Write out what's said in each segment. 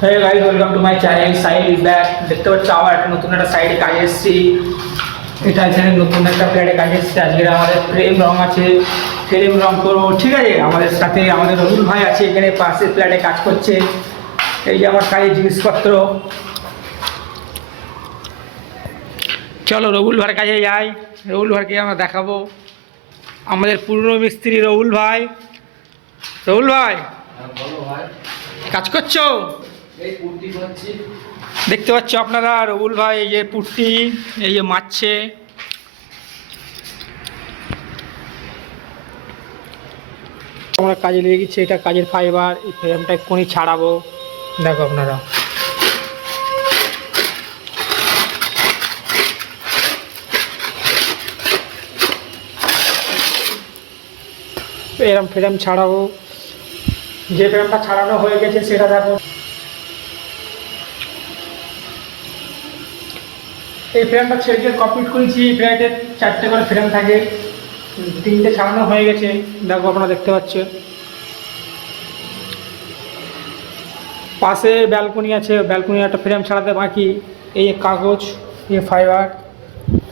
Hey guys, welcome to my channel. Side is back. দেখতে পাচ্ছ আবার একটা নতুন একটা সাইডে কাজে এসেছি। এটা এখানে নতুন একটা প্লেটে কাজে এসেছি। আজকে আমাদের ফ্রেম রং আছে, ফ্রেম রং করবো, ঠিক আছে। আমাদের সাথে আমাদের রবুল ভাই আছে, এখানে পাশের প্লেটে কাজ করছে। এই যে আমার কাজের জিনিসপত্র। চলো রবুল ভাইয়ের কাছে যাই। রবুল ভাইকে আমরা দেখাবো, আমাদের পুরনো মিস্ত্রি রবুল ভাই। রবুল ভাই, বলো ভাই। কাজ করছো? এই পুট্টি করছি। দেখতে পাচ্ছ আপনারা রবুল ভাই এই যে পুট্টি, এই যে মারছে। আমরা কাজে লেগে গেছি, এটা কাজের ফাইবার। এই ফ্রেমটা এক্ষুনি ছাড়াবো, দেখো আপনারা। এরকম ফ্রেম ছাড়াবো। যে ফ্রেমটা ছাড়ানো হয়ে গেছে সেটা দেখো। এই ফ্রেমটা ছেড়ে কমপ্লিট করেছি। এই ফ্ল্যাটের 4টে করে ফ্রেম থাকে, 3টে ছাড়ানো হয়ে গেছে, দেখো আপনারা দেখতে পাচ্ছ। পাশে ব্যালকনি আছে, ব্যালকনি একটা ফ্রেম ছাড়াতে বাকি। এই যে কাগজ, এই ফাইবার,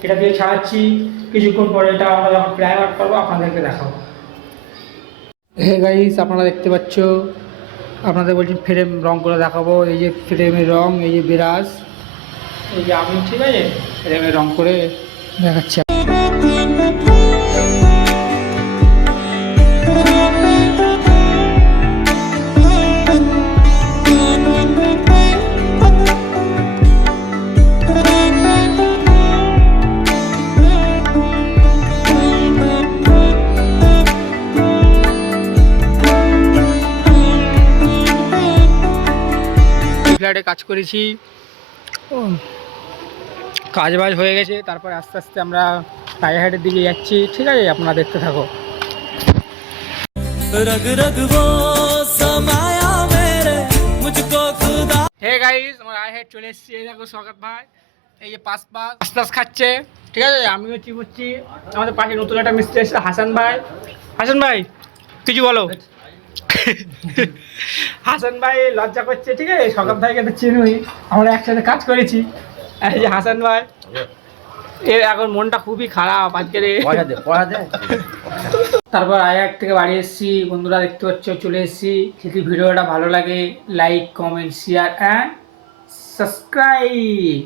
এটা দিয়ে ছাড়াচ্ছি। কিছুক্ষণ পরে এটা আমরা যখন প্রাইমার করবো আপনাদেরকে দেখাবো। হে গাইস, আপনারা দেখতে পাচ্ছ, আপনাদের বলছি ফ্রেম রং করে দেখাবো। এই যে ফ্রেমের রং, এই যে বিরাজ, এই যে আমি, ঠিক আছে, ফ্রেমের রং করে দেখাচ্ছি। ফ্ল্যাটে কাজ করেছি, কাজ বাজ হয়ে গেছে। তারপরে আস্তে আস্তে আমরা টাইহাটের দিকে যাচ্ছি, ঠিক আছে, আপনারা দেখতে থাকো। হে গাইস, আমার আইহাট চলে এসেছি। এই দেখো স্বাগত ভাই, এই যে পাস খাচ্ছে, ঠিক আছে। আমিও চিবুচ্ছি। আমাদের পাশে নতুন একটা মিস্ত্রি এসেছে, হাসান ভাই। হাসান ভাই, কিছু বলো। হাসান ভাই লজ্জা করছে, ঠিক আছে। স্বাগত ভাইকে তো চিনুই, আমরা একসাথে কাজ করেছি। এই যে হাসান ভাই, এর এখন মনটা খুবই খারাপ আজকে। তারপর আয়ার থেকে বাড়ি এসেছি, বন্ধুরা দেখতে পাচ্ছ, চলে এসেছি। যদি ভিডিওটা ভালো লাগে, like, comment, share and subscribe.